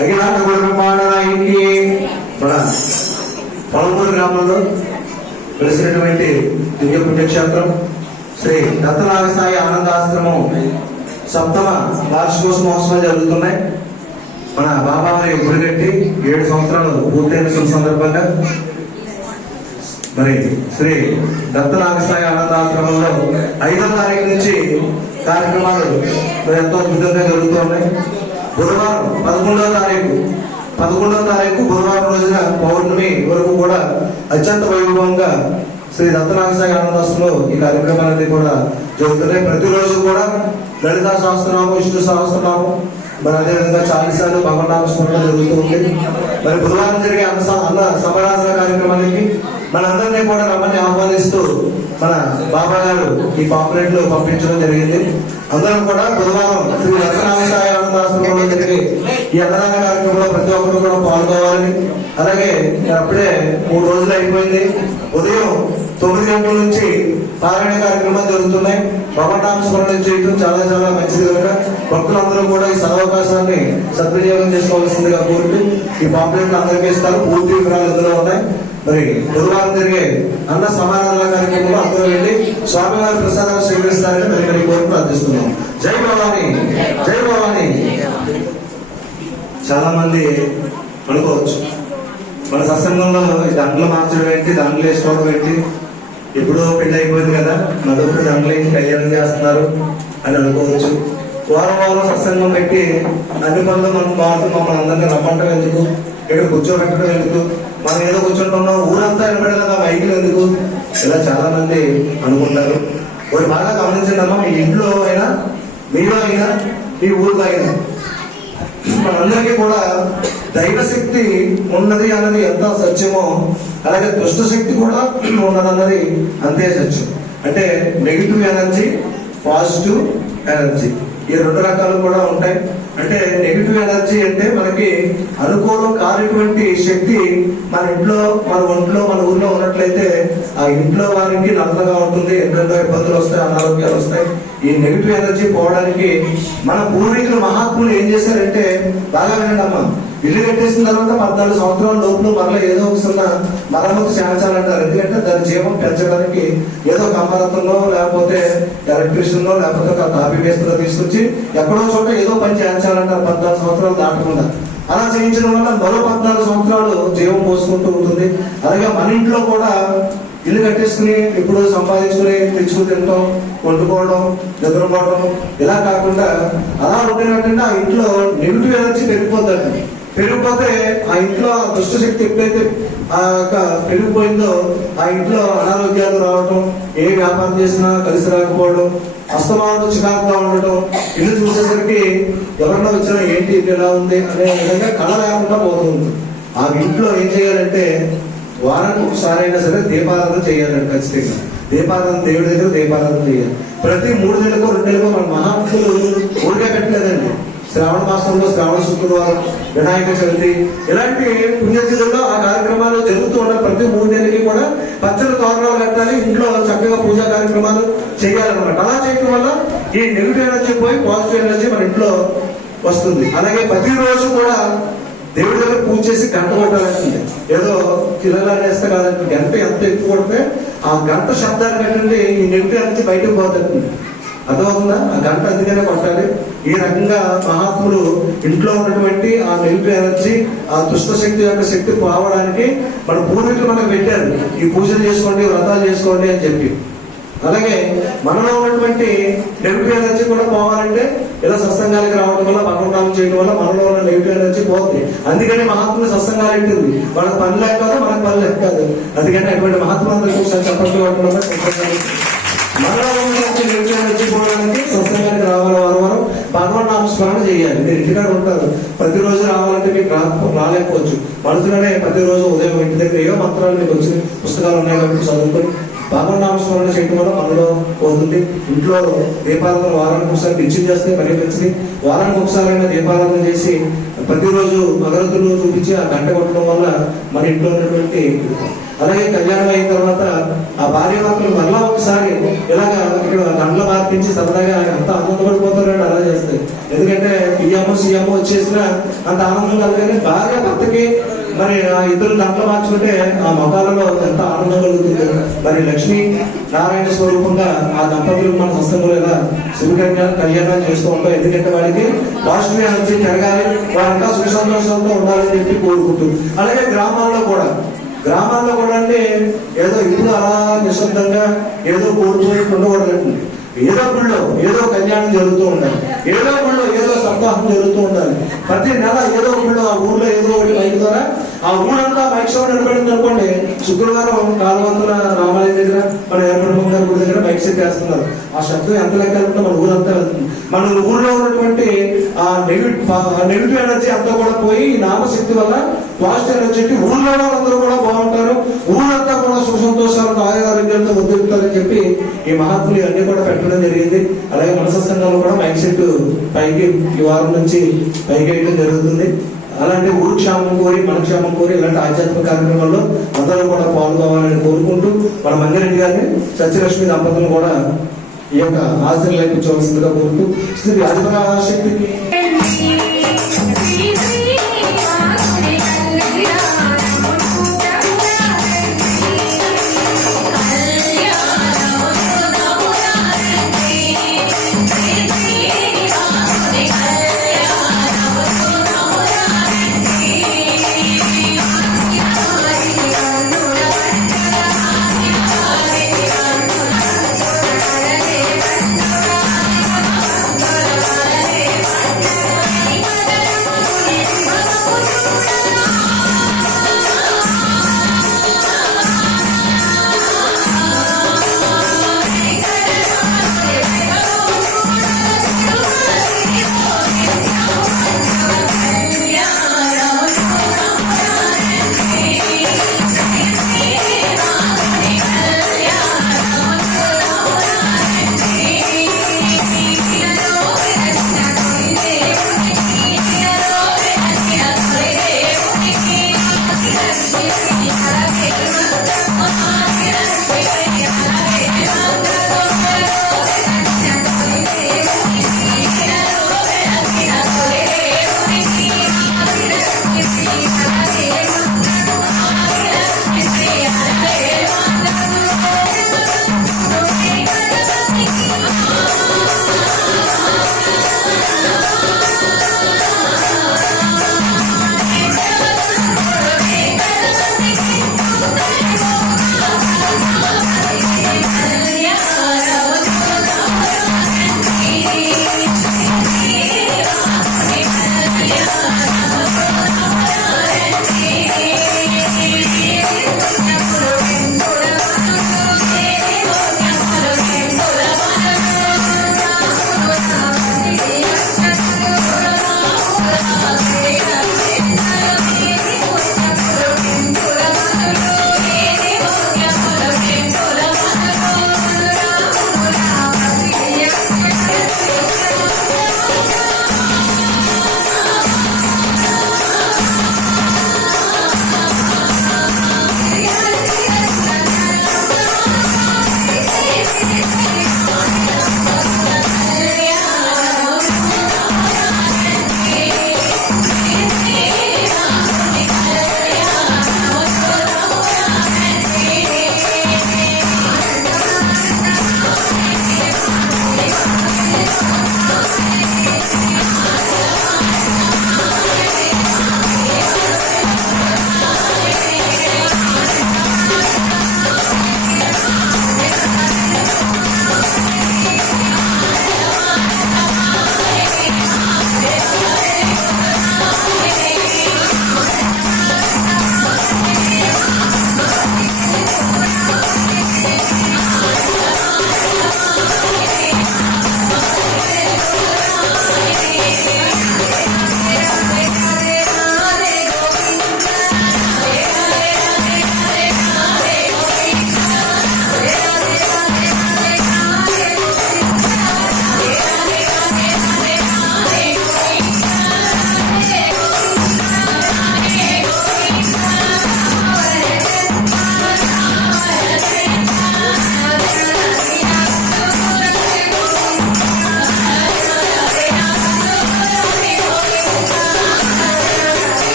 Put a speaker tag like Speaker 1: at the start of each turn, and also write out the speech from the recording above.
Speaker 1: అఖిలాండ గురుమాడనాయికి మన పొలమూరు గ్రామంలో వెలిసినటువంటి దివ్య పుణ్యక్షేత్రం శ్రీ దత్తనాగసాయి ఆనందాశ్రమం సప్తమ వార్షికోత్సవ మహోత్సవాలు జరుగుతున్నాయి. మన బాబా వారి గుడి ఏడు సంవత్సరాలు పూర్తయిన శుభ సందర్భంగా మరి శ్రీ దత్తనాగసాయి ఆనందాశ్రమంలో ఐదో తారీఖు నుంచి కార్యక్రమాలు మరి ఎంతో అద్భుతంగా జరుగుతున్నాయి బుధవారం పదకొండవ తారీఖు పదకొండవ తారీఖు బుధవారం రోజున పౌర్ణమి వరకు కూడా అత్యంత వైభవంగా శ్రీ రత్నాక్ష ఆనందాశ్రమంలో ఈ కార్యక్రమాలన్నీ కూడా జరుగుతున్నాయి. ప్రతిరోజు కూడా లలిత సహస్రనామం విష్ణు సహస్రనామం మరి అదేవిధంగా చాలీసాలు భగవన్నామ స్మరణ జరుగుతూ ఉంది మరి బుధవారం జరిగే అన్న అన్న సమరాధన కార్యక్రమానికి మనందరినీ కూడా రమ్మని ఆహ్వానిస్తూ మన బాబా గారు ఈ పాంప్లెట్లో పంపించడం జరిగింది. అందరం కూడా బుధవారం శ్రీ రత్నావసాయ ఆనందాశ్రమంలో జరిగే ఈ అన్నదాన కార్యక్రమంలో ప్రతి ఒక్కరు కూడా పాల్గొవాలని అలాగే అప్పుడే మూడు రోజులు అయిపోయింది. ఉదయం తొమ్మిది గంటల నుంచి పారాయణ కార్యక్రమాలు జరుగుతున్నాయి. భగవనామ స్మరణ చేయడం చాలా చాలా మంచిది కనుక భక్తులందరూ కూడా ఈ సదవకాశాన్ని సద్వినియోగం చేసుకోవాల్సిందిగా కోరుతూ ఈ పాంప్లెట్లు అందరికీ ఇస్తారు పూర్తి వివరాలు ఇందులో ఉన్నాయి. మరి బుధవారం జరిగే అన్న సమానాల కార్యక్రమంలో అందరూ వెళ్ళి స్వామివారి ప్రసాదాలు స్వీకరిస్తారని మరి మరి కోరిక ప్రార్థిస్తున్నాం. జై భవాని! జై చాలామంది చాలా మంది అనుకోవచ్చు మన సత్సంగంలో దాంట్లో దండలు మార్చడం ఏంటి దండలు వేసుకోవడం ఏంటి ఎప్పుడో పెళ్ళి అయిపోయింది కదా నలుగురు దండలు వేసి కళ్యాణం చేస్తున్నారు అని అనుకోవచ్చు. వారం వారం సత్సంగం పెట్టి అన్ని పనులు మనం మారుతూ మమ్మల్ని అందరినీ రమ్మంటం ఎందుకు? ఇక్కడ కూర్చోబెట్టడం ఎందుకు? మనం ఏదో కూర్చుంటున్నాం ఊరంతా వినపడేలాగా మైకులు ఎందుకు? ఇలా చాలా మంది అనుకుంటారు. ఒకటి బాగా గమనించండి అమ్మా మీ ఇంట్లో అయినా మీలో అయినా మీ ఊరిలో అయినా. మనందరికీ కూడా దైవశక్తి ఉన్నది అన్నది ఎంత సత్యమో అలాగే దుష్ట శక్తి కూడా ఉన్నదన్నది అంతే సత్యం. అంటే నెగిటివ్ ఎనర్జీ పాజిటివ్ ఎనర్జీ. ఈ రెండు రకాలు కూడా ఉంటాయి. అంటే నెగిటివ్ ఎనర్జీ అంటే మనకి అనుకూలం కానిటువంటి శక్తి మన ఇంట్లో మన ఒంట్లో మన ఊర్లో ఉన్నట్లయితే ఆ ఇంట్లో వారికి నల్లగా ఉంటుంది ఎన్నెన్నో ఇబ్బందులు వస్తాయి అనారోగ్యాలు వస్తాయి. ఈ నెగిటివ్ ఎనర్జీ పోవడానికి మన పూర్వీకులు మహాత్ములు ఏం చేశారంటే బాగా వినండి అమ్మా ఇల్లు కట్టేసిన తర్వాత పద్నాలుగు సంవత్సరాల లోపల మరలా ఏదో ఒక చిన్న మరమ్మతు చేయించాలంటారు ఎందుకంటే దాని జీవం పెంచడానికి ఏదో కమ్మరత్నంలో లేకపోతే ఎలక్ట్రీషియన్లో లేకపోతే ఒక కాపీ వేస్తులో తీసుకొచ్చి ఎక్కడో చోట ఏదో పని చేర్చాలంటారు పద్నాలుగు సంవత్సరాలు దాటకుండా. అలా చేయించడం వల్ల మరో పద్నాలుగు సంవత్సరాలు జీవం పోసుకుంటూ ఉంటుంది. అలాగే మన ఇంట్లో కూడా ఇల్లు కట్టేసుకుని ఇప్పుడు సంపాదించుకుని తెచ్చుకు తినడం వండుకోవడం నిద్రపోవడం ఇలా కాకుండా అలా ఉండేటంటే ఆ ఇంట్లో నెగిటివ్ ఎనర్జీ పెరిగిపోతుంది పెరిగిపోతే ఆ ఇంట్లో ఆ దుష్ట శక్తి ఎప్పుడైతే ఆ యొక్క పెరిగిపోయిందో ఆ ఇంట్లో అనారోగ్యాలు రావటం ఏ వ్యాపారం చేసినా కలిసి రాకపోవడం అస్తమానం చికాకుగా ఉండటం ఇల్లు చూసేసరికి ఎవరన్నా వచ్చినా ఏంటి ఇది ఎలా ఉంది అనే విధంగా కళ లేకుండా పోతుంది ఆ ఇంట్లో ఏం చేయాలంటే వారానికి ఒకసారి అయినా సరే దీపారాధన చేయాలండి ఖచ్చితంగా. దీపారాధన దేవుడి దగ్గర దీపారాధన చేయాలి. ప్రతి మూడు నెలలకు రెండు నెలలకు మన మహాత్ములు ఊరికే పెట్టలేదండి. శ్రావణ మాసంలో శ్రావణ శుక్రవారం వినాయక చవితి ఇలాంటి పుణ్యతిథుల్లో ఆ కార్యక్రమాలు జరుగుతూ ఉన్న ప్రతి మూడు నెలలకి కూడా పచ్చని తోరణాలు కట్టాలి ఇంట్లో చక్కగా పూజా కార్యక్రమాలు చేయాలన్నమాట. అలా చేయడం వల్ల ఈ నెగిటివ్ ఎనర్జీ పోయి పాజిటివ్ ఎనర్జీ మన ఇంట్లో వస్తుంది. అలాగే ప్రతిరోజు కూడా దేవుడి దగ్గర పూజ చేసి గంట కొట్టాలంటే ఏదో కిలలా వేస్తే కాదంటే గంట ఎంత ఎక్కువ కొడితే ఆ గంట శబ్దాన్ని కట్టండి ఈ నెగిటివ్ ఎనర్జీ బయటకు పోతుంది. అర్థమవుతుందా? ఆ గంట అందుకనే కొట్టాలి. ఈ రకంగా మహాత్ములు ఇంట్లో ఉన్నటువంటి ఆ నెగిటివ్ ఎనర్జీ ఆ దుష్ట శక్తి యొక్క శక్తి పోవడానికి మన పూర్వీకులు మనకు పెట్టారు. ఈ పూజలు చేసుకోండి వ్రతాలు చేసుకోండి అని చెప్పి. అలాగే మనలో ఉన్నటువంటి నెగిటివ్ ఎనర్జీ కూడా పోవాలంటే ఇలా సత్సంగానికి రావడం వల్ల భగవన్నామం చేయడం వల్ల మనలో ఉన్న నెగిటివ్ ఎనర్జీ పోతుంది. అందుకని మహాత్ములు సత్సంగాలు ఉంటుంది వాళ్ళకి పని లేక మనకు పని లేక కాదు. అందుకని అటువంటి మహాత్ములందరికీ చూసాను చెప్పండి మనలో ఉన్నటువంటి నెగిటివ్ ఎనర్జీ రావాలి వారం వారం నామస్మరణ చేయాలి మీరు ఇంటికాడ ఉంటారు ప్రతిరోజు రావాలంటే మీకు రా రాలేకపోవచ్చు మనసులోనే ప్రతిరోజు ఉదయం ఇంటి దగ్గర ఏవో మంత్రాలు మీకు వచ్చి పుస్తకాలు ఉన్నాయి కాబట్టి చదువుకొని భగవన్ నామస్మరణ చేయడం వల్ల మనలో పోతుంది ఇంట్లో దీపారాధన వారానికి ఒకసారి నిత్యం చేస్తే మరీ మంచిది వారానికి ఒకసారి దీపారాధన చేసి ప్రతిరోజు మగరతులు చూపించి ఆ గంట కొట్టడం వల్ల మన ఇంట్లో ఉన్నటువంటి
Speaker 2: అలాగే కళ్యాణం అయిన తర్వాత ఆ భార్య భర్తలు మరలా ఒకసారి ఇలాగ ఇక్కడ కండ్ల మార్పించి సరదాగా ఎంత ఆనందపడిపోతారో అలా చేస్తే ఎందుకంటే పిఎంఓ సీఎం వచ్చేసిన అంత ఆనందం కాదు కానీ భార్య భర్తకి మరి ఆ ఇద్దరు దండలు మార్చుకుంటే ఆ మొఖాలలో ఎంత ఆనందం కలుగుతుంది. మరి లక్ష్మి నారాయణ స్వరూపంగా ఆ దంపతులు మన హస్తంలో ఇలా శుభకంగా కళ్యాణం చేస్తూ ఉంటాం. ఎందుకంటే వాడికి పాజిటివ్ ఎనర్జీ పెరగాలి వారంతా సుఖ సంతోషాలతో ఉండాలని చెప్పి కోరుకుంటూ. అలాగే గ్రామాల్లో కూడా గ్రామాల్లో కూడా అంటే ఏదో ఇప్పుడు అలా నిశ్శబ్దంగా ఏదో కోల్పోయి ఉండకూడదండి ఏదో గుళ్ళో ఏదో కళ్యాణం జరుగుతూ ఉండాలి. ఏదో గుళ్ళో ఏదో సప్తాహం జరుగుతూ ఉండాలి. ప్రతి నెల ఏదో గుళ్ళో ఆ ఊర్లో ఏదో ఒకటి మైక్ ద్వారా ఆ ఊరంతా మైక్ షో నిలబడింది అనుకోండి శుక్రవారం కాలువంతుల రామాలయం దగ్గర మన ఏర్పడి గారి గుడి దగ్గర మైక్ సెట్ వేస్తున్నారు ఆ శబ్దం ఎంత లెక్క వెళ్తుందో మన ఊరంతా వెళ్తుంది. మన ఊర్లో ఉన్నటువంటి ఆ నెగిటివ్ నెగిటివ్ ఎనర్జీ అంతా కూడా పోయి నామశక్తి వల్ల పాజిటివ్ ఎనర్జీ ఊళ్ళో వాళ్ళందరూ కూడా బాగుంటారు. ఊరంతా కూడా సుఖ సంతోషాలతో ఆరోగ్యాలతో వద్దుతారని చెప్పి ఈ మహాత్ములు అన్ని కూడా పెట్టడం జరిగింది. అలాగే మనస సంఘంలో కూడా మైక్ సెట్ పైకి ఈ వారం నుంచి పైకి వేయడం జరుగుతుంది. అలాంటి ఊరు క్షేమం కోరి మన క్షేమం కోరి ఇలాంటి ఆధ్యాత్మిక కార్యక్రమాల్లో అందరూ కూడా పాల్గొవాలని కోరుకుంటూ మన మంగిరెడ్డి గారిని సత్యలక్ష్మి దంపతులు కూడా ఈ యొక్క ఆశ్రయం లేపించవలసిందిగా కోరుతూ శ్రీ అధిపరాశక్తికి